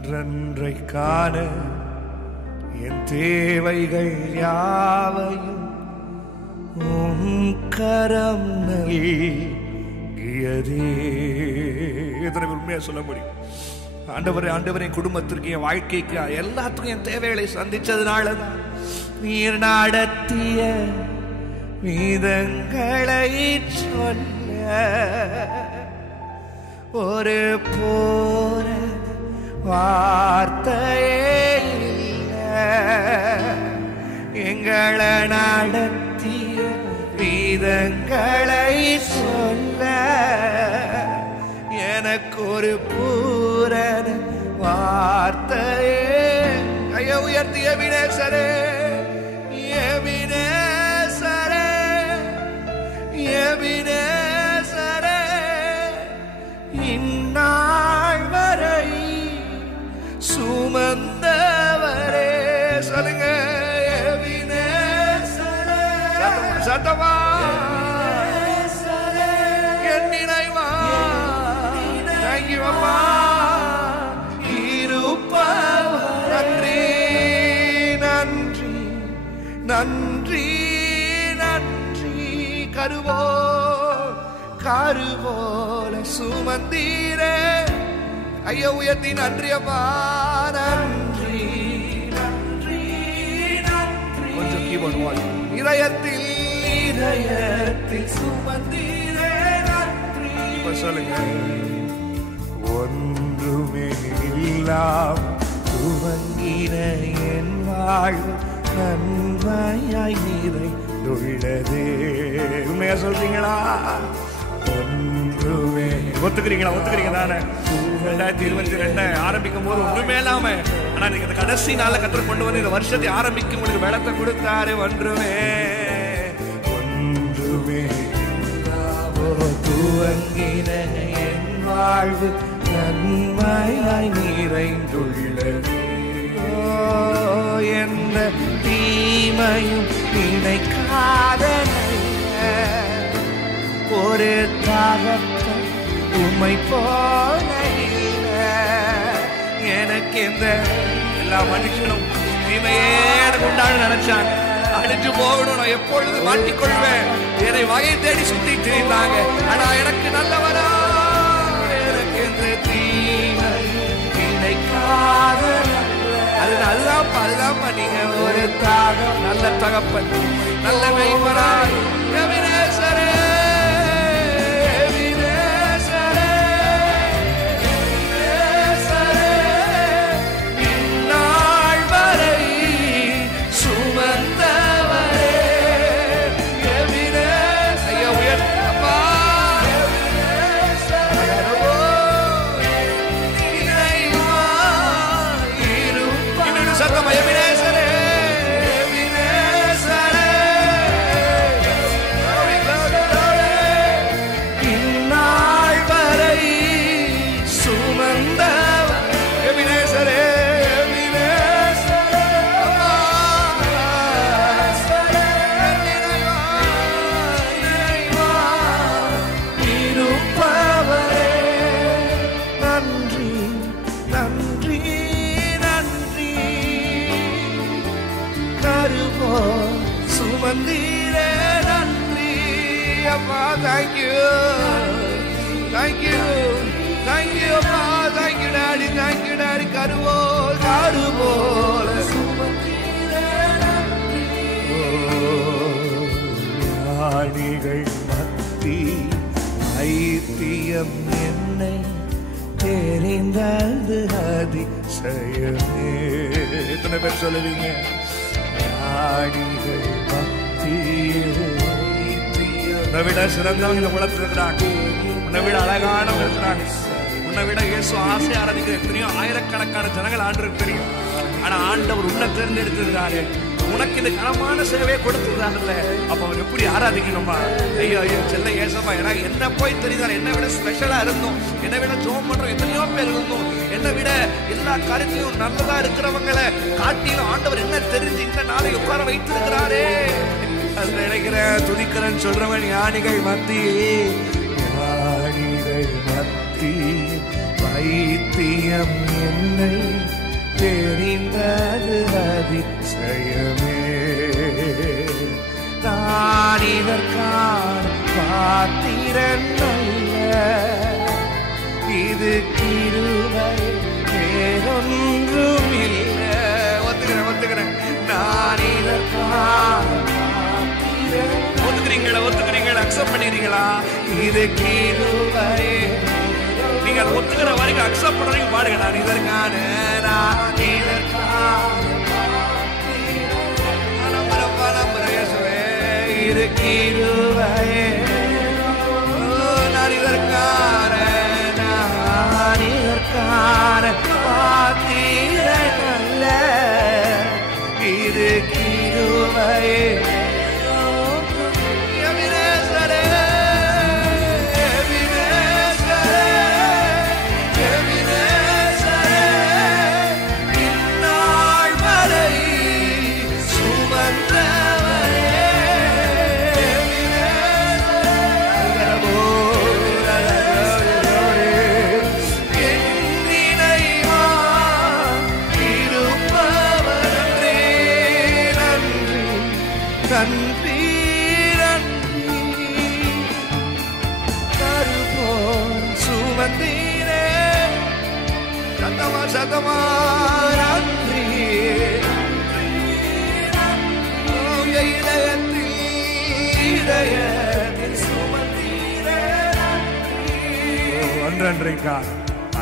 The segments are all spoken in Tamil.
அன்றன்றை காண என் தேவைகள் யாவையும் உம் கரம் நல்கியதே. எத்தனை பேர் உண்மையா சொல்ல முடியும்? ஆண்டவரே குடும்பத்திற்கு, என் வாழ்க்கைக்கு, எல்லாத்துக்கும் என் தேவைகளை சந்திச்சதுனால தான் நீர் நடத்திய மீதங்களை சொல்ல ஒரு போற வார்த்தையே இல்லை. எங்களை நடத்திய மீதங்களை சொல்ல எனக்கு ஒரு பூரண வார்த்தையே. ஐயா உயர்த்திய வினேசரே, எபினேசரே, எபினேசரே, இந்நாள் வரை சுமந்தவரே. சொல்லுங்க, எபினேசரே, சத்தமா என் நினைவா. தேங்க்யூ அப்பா. இருப்பவர் நன்றி நன்றி நன்றி நன்றி. கருவோல சுமந்தீரே. ஐயா உயர்த்தி நன்றி அப்பா. நன்றி நன்றி நன்றி. கொஞ்சம் கீபோர்டு வாசி. இதயத்தில் சுமந்தீரே. நன்றி. இப்ப சொல்லுங்க, ஒன்றுமே இல்லாம் துவங்கின என் வாழ்வு நன்மையாய் நிறைந்துள்ளதே. உண்மையா சொல்றீங்களா? ஒன்றுமே ஒத்துக்கிறீங்க தானே? 2022 ஆரம்பிக்கும் போது ஒண்ணுமே இல்லாம, ஆனா நீங்க இந்த கடைசி நாள கத்தர் கொண்டு வந்து இந்த வருஷத்தை ஆரம்பிக்கும் உங்களுக்கு வெள்ளத்தை கொடுத்தாரு. ஒன்றுமே துவங்கின என் வாழ்வு நன்மையாய் நிறைந்துள்ளது. எந்த தீமையும் நினைக்காத ஒரு தாகத்தை உம்மை போல எனக்கு. எந்த எல்லா மனுஷனும் தீமையே எனக்கு உண்டான நினைச்சாங்க. அழிஞ்சு போகணும், நான் எப்பொழுது மாட்டிக்கொள்வேன், என்னை வகை தேடி சுத்தி திரிந்தாங்க. ஆனா எனக்கு நல்லவரா, எனக்கு எந்த தீமை நினைக்காத. அதுதான் நீங்க ஒரு தாகம், நல்ல தகப்பன், நல்ல மெய்வராய். எபினேசரே, எபினேசரே, எபினேசரே, இந்நாள் வரை சுமந்தவரே. எபினேசரே, ஐயா உயர்த்தப்பா. சத்தமா எபினேசரே, எபினேசரே, இந்நாள் வரை சுமந்தவர். எபினேசரே, எபினேசரே, இருப்பவரே. நன்றி நன்றி நன்றி. கருவோ சுமந்தீரே. நன்றி அப்பா. தேங்க்யூ தேங்க்யூ தேங்க்யூ அப்பா. Thank you daddy, thank you daddy. கருவோல சுமந்தீரே. நன்றி. ஞானிகள் மத்தி ஐத்தியம் என்னை தெரிந்தது அதிசயமே. எத்தனை பேர் சொல்லுவீங்க? ஞானிகள் மத்தியில் உன்னை விட சிறந்தவங்க இந்த உலகத்தில் இருக்கிறாங்க, உன்னை விட அழகானவங்க இருக்கிறாங்க, உன்னை விட இயேசு ஆசை ஆராதிக்கிற எத்தனையோ ஆயிரக்கணக்கான ஜனங்கள் ஆண்டவருக்கு தெரியும். ஆனா ஆண்டவர் உன்னை தேர்ந்தெடுத்திருக்காரு, உனக்கு இந்த கனமான சேவையை கொடுத்துருக்காருல்ல. அப்ப அவன் எப்படி ஆராதிக்கணுமா? ஐயோ ஐயோ செல்ல ஏசப்பா, எனக்கு என்ன போய் தெரியுதா, என்னை விட ஸ்பெஷலா இருந்தோம், என்னை விட ஜோம் பண்றோம் எத்தனையோ பேர் இருந்தோம், என்னை விட எல்லா காரியத்திலும் நல்லதா இருக்கிறவங்களை காட்டிலும் ஆண்டவர் என்ன தெரிஞ்சு இந்த நாளை உட்கார வைத்திருக்கிறாரே. அது நினைக்கிற துதிக்கிறேன்னு சொல்றவன் ஞானிகள் மத்தி வைத்தியம் என்ன என்னை தெரிந்தது அதிசயமே. நான் இதற்கான பாத்திரன் அல்ல, இது கிருபை வேறொன்றும் இல்லை. ஒத்துக்கிறேன். நான் இதற்கான ஒத்துக்கிறீங்களா? அக்செப்ட் பண்ணிக்கிறீங்களா? இது கிருபை. நீங்கள் ஒத்துக்கிற வரைக்கும் அக்செப்ட் பண்றீங்க பாருங்க. நான் இதற்கான இது கிருபை. நான் இதற்கான பாத்திரன் அல்ல, இது கிருபை.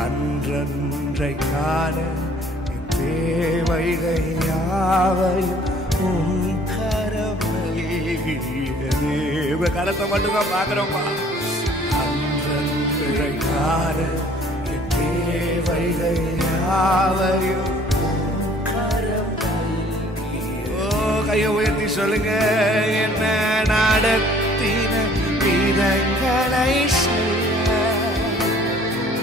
அன்றன்றைக்கான தேவைகள் யாவையும் உன் கரமல்கியதே. உங்க கரத்தை மட்டும்தான் பார்க்கிறோம்ப்பா. அன்றன்றைக்கான தேவைகள் யாவையும் உன் கரமல்கியதே. ஓ, கையை உயர்த்தி சொல்லுங்க. என்ன நடத்தின விதங்களை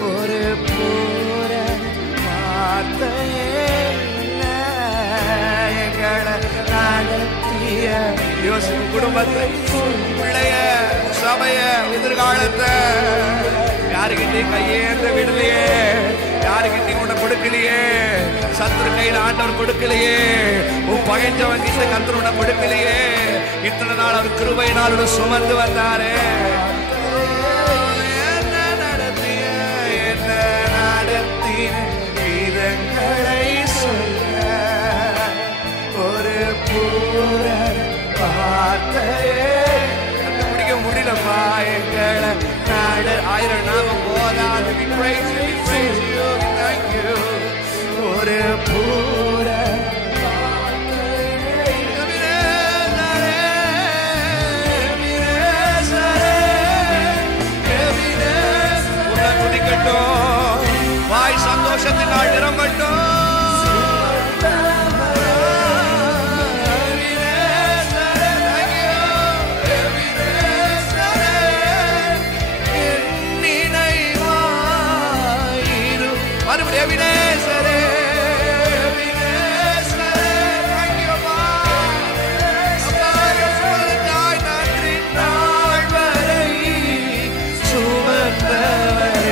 ஒரு பூர வார்த்தையே எங்களை நடத்திய யோசிப்பு குடும்பத்தை, பிள்ளைய, சபைய, எதிர்காலத்தை யாருக்கிட்டையும் கையேந்த விடலையே, யாருக்கிட்டையும் உன்னை கொடுக்கலையே, சத்துரு கையில் ஆண்டவர் கொடுக்கலையே, உன் பகைஞ்சவன் கிட்ட கர்த்தர் உன்னை கொடுக்கலையே. இத்தனை நாள் அவர் கிருபையினால் சுமந்து வந்தாரே. இதங்களை சொல்ல ஒரு பூர வார்த்தையே கண்டுபிடிக்க முடியலப்பா. எங்களை நாடு ஆயிரம் நாம போதாது. ஒரு பூர வாய் சந்தோஷத்தினால் நிரம்பட்டும். மறுபடியும் வினேசரே, நன்றி நாள் வரை சுமந்தவரே.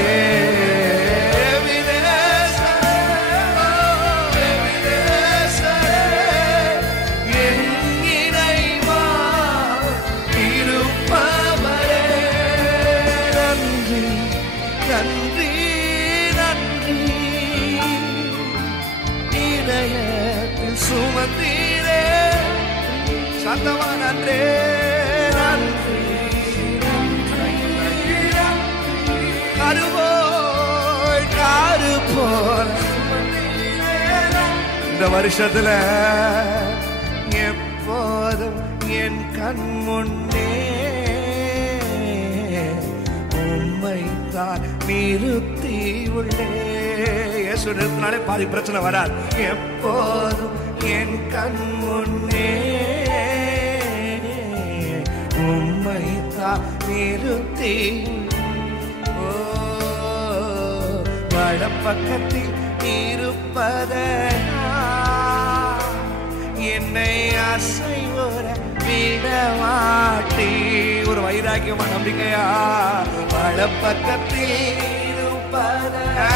சுமந்தீரே சத்தமா நன்றே நன்றி. கருவோய் காரு போல் இந்த வருஷத்துல எப்போதும் என் கண் முன்னே உம்மைத்தான் நிறுத்தி உள்ளே. இயேசு நிறுத்தினாலே பாதி பிரச்சனை வராது. எப்போதும் என் கண் முன்னே உம்மைத்தான் நிறுத்தி. ஓ, வலப்பக்கத்தில் இருப்பதனா என்னை அசைவர விடமாட்டி. ஒரு வைராக்கியமா நம்பிக்கையா வலப்பக்கத்தில் இருப்பதனா.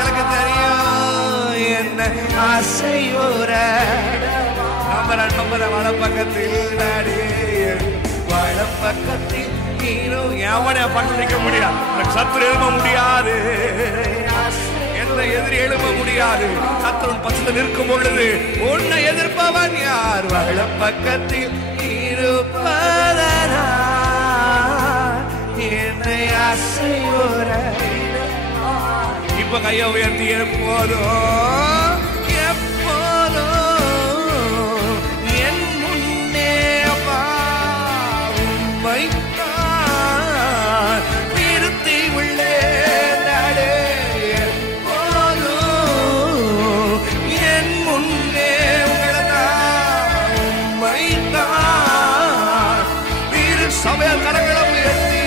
எனக்கு தெரியும் உன்னை அசையோர நம்பர வலப்பக்கத்தில் வலப்பக்கத்தில் எவனை பக்கம் நிற்க முடியாது. சத்துரு எழுப்ப முடியாது, எந்த எதிரி எழுப்ப முடியாது. சத்துரு பக்கத்தில் நிற்கும் பொழுது உன்னை எதிர்ப்பவன் யார்? வலப்பக்கத்தில் இருப்பதனா என்னை அசையோர. இப்ப கையை உயர்த்தி எப்போதும் என் முன்னே உம்மைத்தான் நிறுத்தி உள்ளே நடு. எப்போதும் என் முன்னே உம்மைத்தான் திரு சபைய கரங்களை உயர்த்தி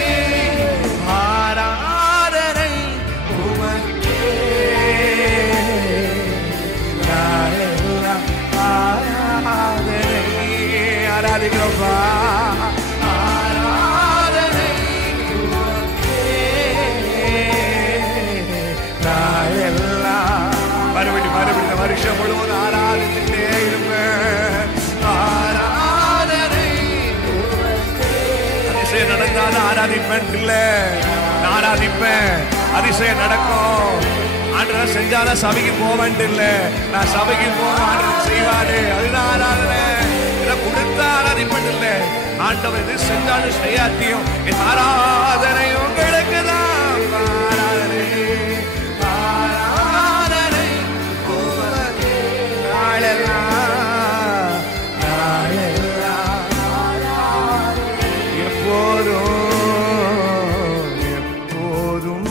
ஆராதனை உமக்கே. ஆராதிக்கிறோம்பா, ஆராதனை நாளெல்லாம் மறுபடியும் வருஷம் முழுவதும் ஆராதிச்சுட்டே இருப்பேன். ஆராதனை அதிசயம் நடந்தாலும் ஆராதிப்பேன் இல்லை, நான் ஆராதிப்பேன். அதிசயம் நடக்கும். ஆண்டவர் செஞ்சாலும் சபைக்கு போவேன் இல்லை, நான் சபைக்கு போவேன். ஆண்டவர் செய்வாரு, அதுதான் ஆராதனை. கொடுத்த ஆராதிப்பேன் இல்லை, ஆண்டவர் எது செஞ்சாலும் செய்யாட்டியும் என் ஆராதனை உங்களுக்கு தான். ஆராதனை ஆராதனை நாளெல்லாம் எப்போதும்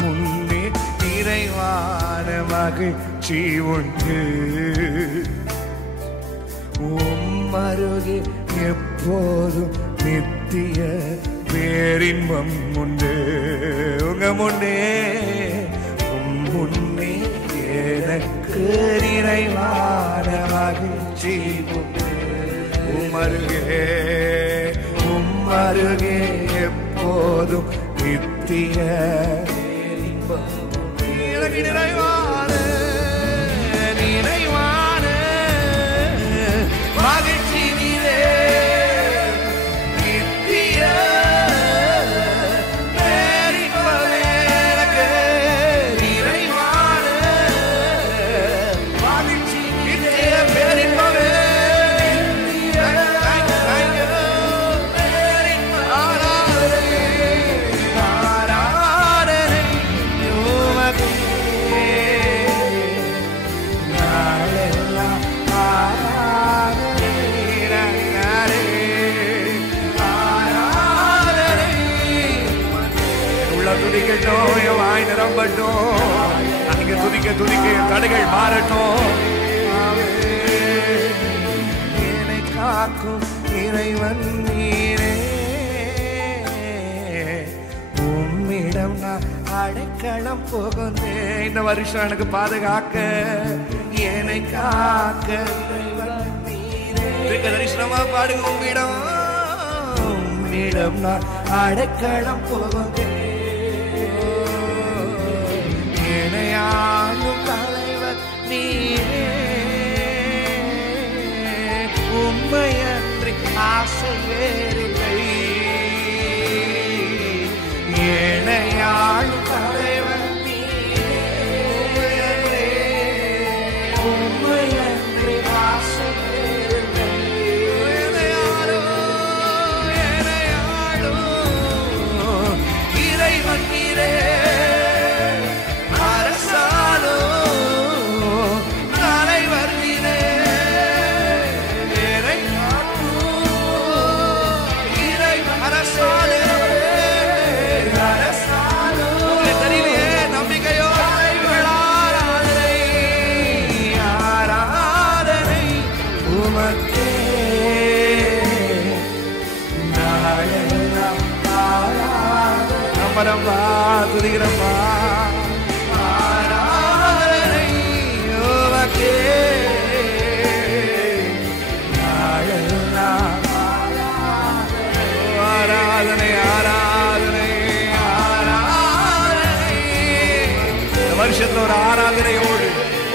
முன்னே நிறைவான மகிழ்ச்சி உண்டு. உம்மருகே எப்போதும் நித்திய பேரின்பம் உண்டு. உங்க முன்னே முன்னே எனக்கு நிறைவான மகிழ்ச்சி உண்டு. உம்மருகே எப்போதும் நித்திய பேரின்பம் எனக்கு நிறைவான மகிழ்ச்சி நீரே. நித்திய பேரின்பமே எனக்கு நிறைவான மகிழ்ச்சி. நித்திய பேரின்பமே ஆராதனை உமக்கே. நாளெல்லாம் துதிக்கட்டும், என் வாய் நிரம்பட்டும். நீங்க துதிக்க துதிக்க தடைகள் மாறட்டும். என்னை காக்கும் இறைவன் நீரே, உம்மிடம் நான் அடைக்கலம் புகுந்தேன். இந்த வருஷம் எனக்கு பாதுகாக்க என்னை காக்க இறைவன் நீரே. தரிசனமா பாடுங்க. உம்மிடம் நான் அடைக்கலம் புகுந்தேன். என்னையாளும் தலைவர் நீரே, உம்மையன்றி ஆசை வேறில்லை. என்னையாளும் தலைவர் நீரே, உம்மையன்றி ஆசை வேறில்லை. என்னையாளும் இறைவன் நீரே,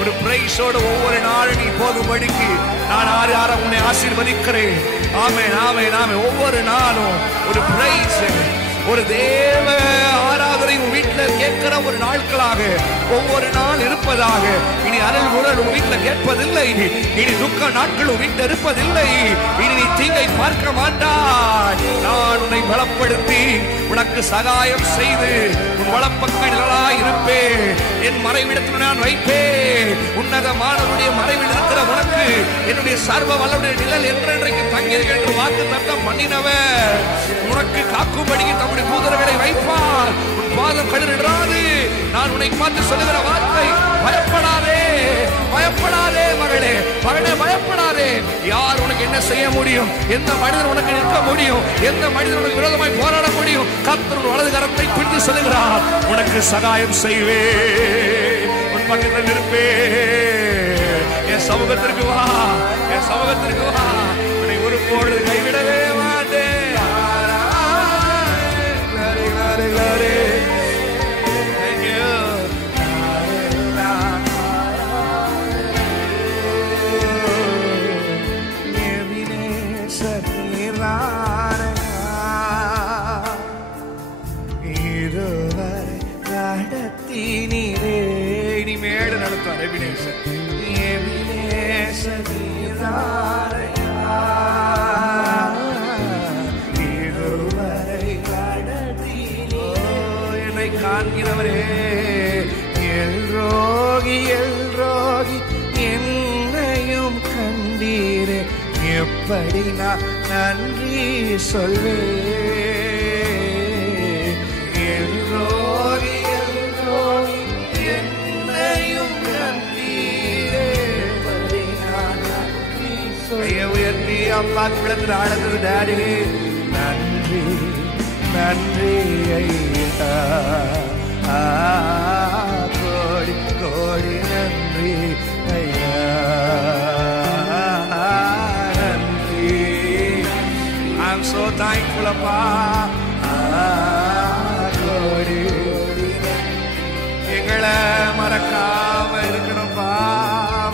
ஒரு பிரைஸோடு ஒவ்வொரு நாளும் நீ போகும்படிக்கு நான் ஆறு உன்னை ஆசீர்வதிக்கிறேன். ஆமென், ஆமென், ஆமென். ஒவ்வொரு நாளும் ஒரு பிரைஸ், ஒரு தேவ ஆராதனை உன் வீட்டில் கேட்கிற ஒரு நாட்களாக ஒவ்வொரு நாள் இருப்பதாக. இனி அருள் உணர் உன் வீட்டில் கேட்பதில்லை. இனி துக்க நாட்கள் உன் வீட்டில் இருப்பதில்லை. இனி நீ தீங்கை பார்க்க மாட்டாய். நான் உன்னை பலப்படுத்தி உனக்கு சகாயம் செய்து உன் வலப்பக்க நிழலாய் இருப்பேன். என் மறைவிடத்தில் நான் வைப்பேன். உன்னதமானவருடைய மறைவில் இருக்கிற உனக்கு என்னுடைய சர்வ வல்லவருடைய நிழல் என்றென்றைக்கு தங்கியிருக்க என்று வாக்கு தத்தம் பண்ணினவர் உனக்கு காக்கும்படிக்கு தம்முடைய தூதர்களை வைப்பார். உன் பாதம் கடிராது. நான் உன்னை பார்த்து சொல்லுகிற வார்த்தை, பயப்படாதே, பயப்படாதே மகளே, மகனே, பயப்படாதே. யார் உனக்கு என்ன செய்ய முடியும்? எந்த மனிதன் உனக்கு நிற்க முடியும்? எந்த மனிதன் உனக்கு விரோதமாய் போராட முடியும்? கர்த்தர் வலது கரத்தை பிடித்து சொல்லுகிறார், உனக்கு சகாயம் செய்வே, உன் பக்கத்தில் இருப்பே. என் சமூகத்திற்கு வா, என் சமூகத்திற்கு வா. உன்னை ஒரு பொழுது கைவிடவே மாட்டேன். இனிமேடு நடத்துவார் எபினேசர். என்னை காண்கிறவரே, எல்ரோகி எல்ரோகி என்னையும் கண்டீரே, எப்படி நான் நன்றி சொல்வேன். எல்ரோகி எல்ரோகி என்னையும் கண்டீரே, எப்படி நான் நன்றி சொல்வேன். உயர்த்தி அம்மா குளத்தில் ஆடுறது டாடி, நன்றி நன்றி ஐயா, கோடி கோடி நன்றி ஐயா, நன்றி. I'm so thankful அப்பா. கோடி எங்களை மறக்காம இருக்கணும்பா,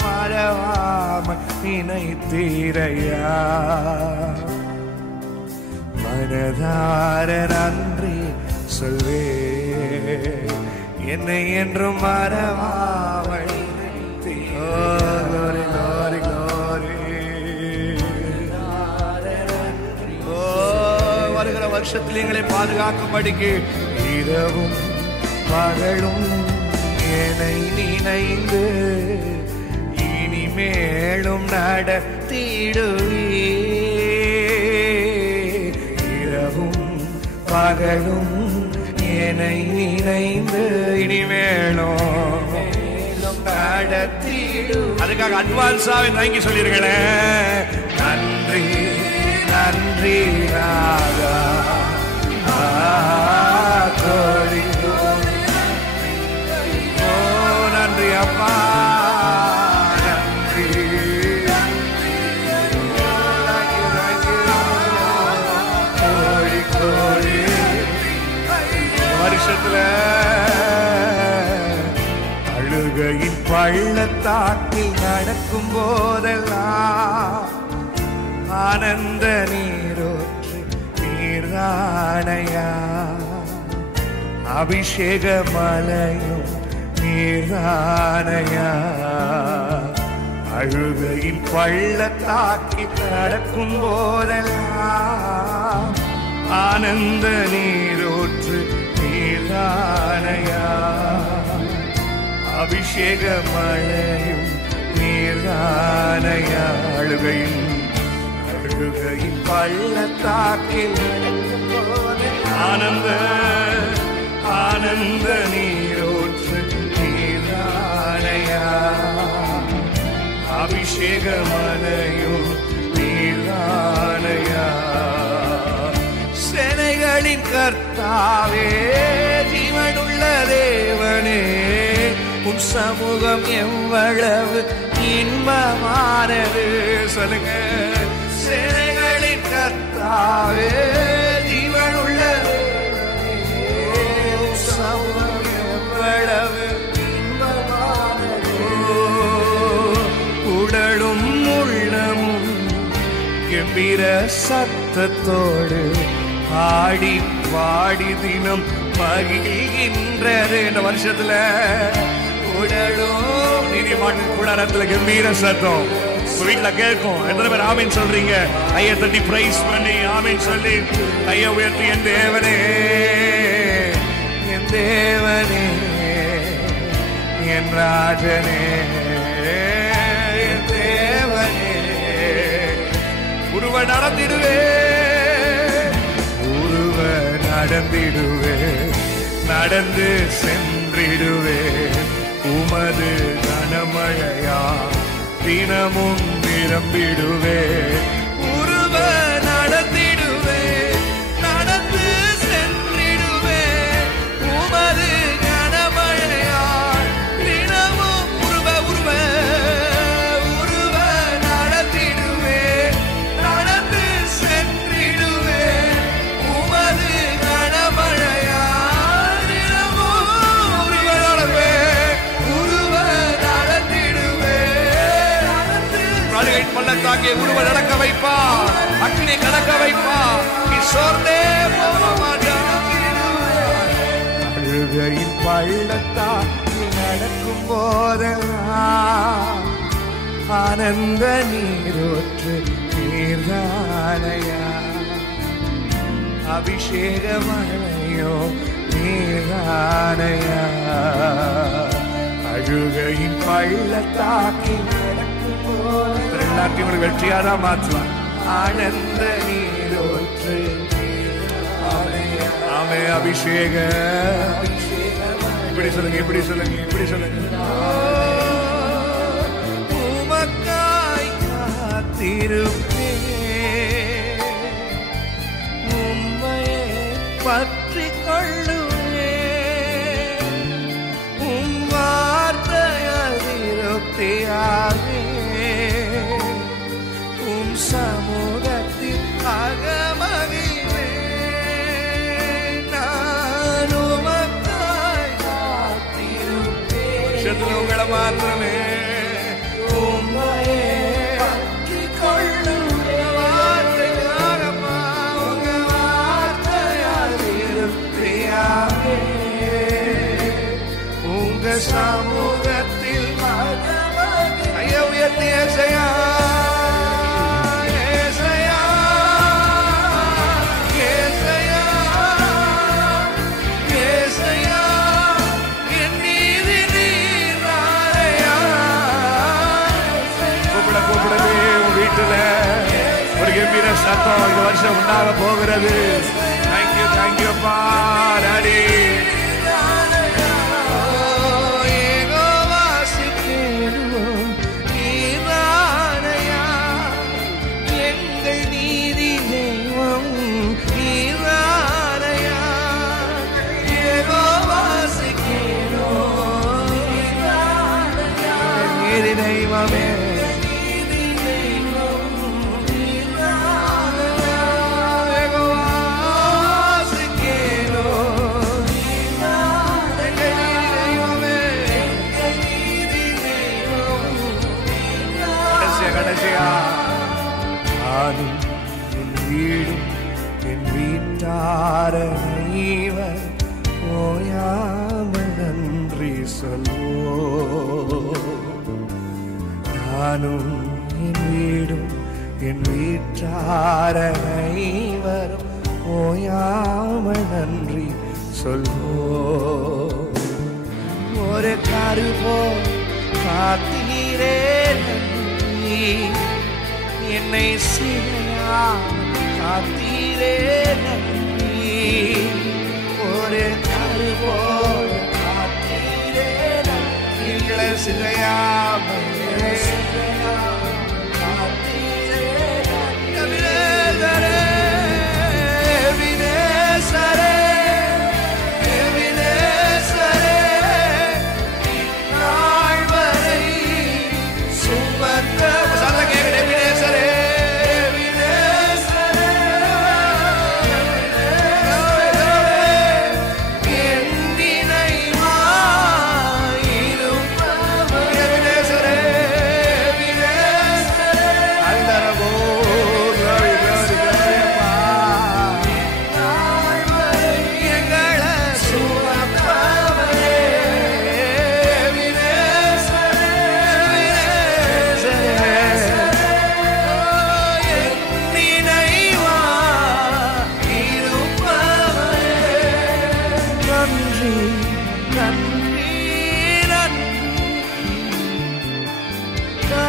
மறவாம நினைத்தீரையா. மனதார நன்றி சொல்வே, என்னை என்றும் மறவாமல் வருகிற வருஷத்தில் எங்களை பாதுகாக்கும்படிக்கு இரவும் பகலும் என்னை நினைந்து இனிமேலும் நடத்திடுவே. இரவும் பகலும் என்னை நினைந்து இனிமேலும் நடத்திடு. அதுக்காக அட்வான்ஸாவே நன்றி சொல்லிருங்களேன். நன்றி நன்றி ராஜா, கோடி ஓ நன்றி அப்பா, நன்றி கோடி கோடி. வருஷத்துல அழுகையின் பள்ளத்தாக்கில் நடக்கும் போதெல்லாம் ஆனந்த நீரோற்று நீர்தானையா, அபிஷேக மலையும் நீர்தானையா. அழுகையின் பள்ளத்தாக்கில் நடக்கும் போதெல்லாம் ஆனந்த நீரோற்று நீர்தானையா, அபிஷேக மலையும் நீர்தானையா. அழுகையின் பள்ளத்தாக்கில் ஆனந்த ஆனந்த நீரோற்று நீர்தானையா, அபிஷேக மலையும் நீர்தானையா. சேனைகளின் கர்த்தாவே, ஜீவனுள்ள தேவனே, உன் சமூகம் எவ்வளவு இன்பமானது. சொல்லுங்க. சேனைகளின் கர்த்தாவே, ஜீவனுள்ள தேவனே, உன் சமூகம் எவ்வளவு இன்பமானது. கம்பீர சத்தத்தோடு ஆடி பாடி தினம் மகிழ்கின்றது. இந்த வருஷத்துல உடலும் நீதிமான் கூடாரத்துல கம்பீர சத்தம் வீட்டுல கேட்கும். எத்தனை பேர் ஆமீன் சொல்றீங்க? கையை தட்டி பிரைஸ் பண்ணி ஆமீன் சொல்லி கையை உயர்த்தி, என் தேவனே, என் தேவனே, என் ராஜனே, என் தேவனே, உருவ நடந்திடுவே, உருவ நடந்திடுவே, நடந்து சென்றிடுவே, உமது கனமழையா தினமும் நிரம்பிடுவே, உருவ நடந்திடுவே, நடந்து சென்றிடுவே, உமது கனமழையால் தினமும் உருவ உருவ உருவ நடந்திடுவே, நடந்து சென்றிடுவே, உமது கனமழையால் தினமும் உருவ நடவே, உருவ நடந்திடுவே. பள்ளத்தாக்கே உருவ நடக்க வைப்பா, அக்னி கடக்க வைப்பா, நீ சோர்ந்தே போக மாட்டான். அழுகையின் பள்ளத்தாக்கி நடக்கும் போதெல்லாம் ஆனந்த நீரோற்று நீர்தானையா, அபிஷேக மழையோ நீர்தானையா. அழுகையின் பள்ளத்தாக்கி எல்லாத்தையும் ஒரு வெற்றியாரா மாற்றுவான். ஆனந்த நீரோற்று ஆமே அபிஷேக. இப்படி சொல்லுங்க, இப்படி சொல்லுங்க, இப்படி சொல்லுங்க. உமக்காய் காத்திருப்பே, உம்மையே பற்றி கொள்ளுவே, உம் வார்த்தையால் திருப்தியாவே, சமூகத்தில் அகமகிழ்வே, நான் உமக்காய் காத்திருப்பேன். உங்களை மாத்திரமே உம்மையே பற்றிக் கொள்ளுவே, வார்த்தைக்காகமா உங்க வார்த்தையால் திருப்தியாவே, உங்க சமூகத்தில் கையை உயர்த்தி ஏசையா, ஒரு கம்பீர சத்தம் இந்த வருஷம் உண்டாக போகிறது. தேங்க்யூ, தேங்க்யூ அப்பா டாடி. எங்கள் நீதி தெய்வம் நீரானையா, ஏகோவாசிக்கேனோ நீதி தெய்வமே, நானும் என் வீடும் என் வீட்டாரனைவர் ஓயாமல் நன்றி சொல்வோம். நானும் என் வீடும் என் வீட்டாரனைவரும் ஓயாமல் நன்றி சொல்வோம். ஒரு கருவோ காத்தீரே நன்றி, என்னை சிறையா காத்தீரே நன்றி, ஒரு கருவோடு காத்தீரே நன்றி, சிறையாமல் காத்தீரே நன்றி.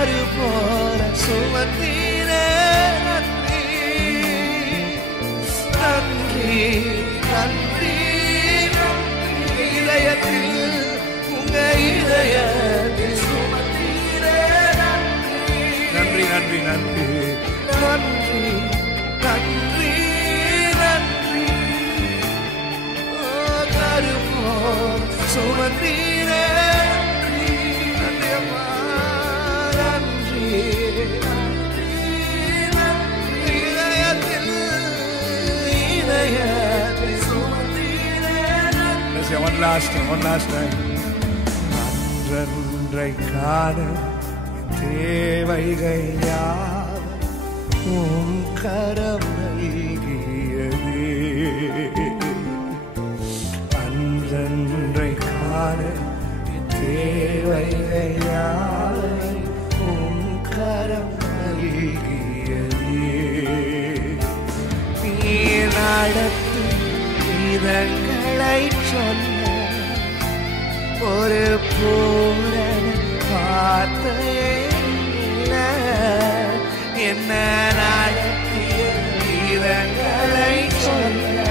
கரு போல சுமந்தீரே நன்றி நன்றி நன்றி இதயத்தில் உங்க இதயத்தில் சுமந்தீரே நன்றி நன்றி நன்றி நன்றி நன்றி நன்றி கரு போல சுமந்தீரே நன்றி அம்மா நன்றி One last time. அன்றன்றை காண தேவைகள் யாவும் கரம் நல்கியதே அன்றன்றை காண தேவைகள் யாவும் கரம் நல்கியதே நீ நடத்தும் இதங்களை சொல்ல ஒரு பூரண வார்த்தையே இல்லை என்ன நடத்திய இதங்களை சொல்ல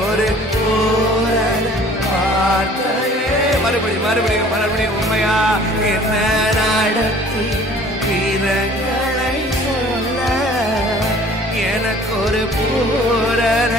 ஒரு பூரண வார்த்தையே மறுபடியும் உண்மையா என்ன நடத்தி இதங்களை சொல்ல எனக்கு ஒரு பூரண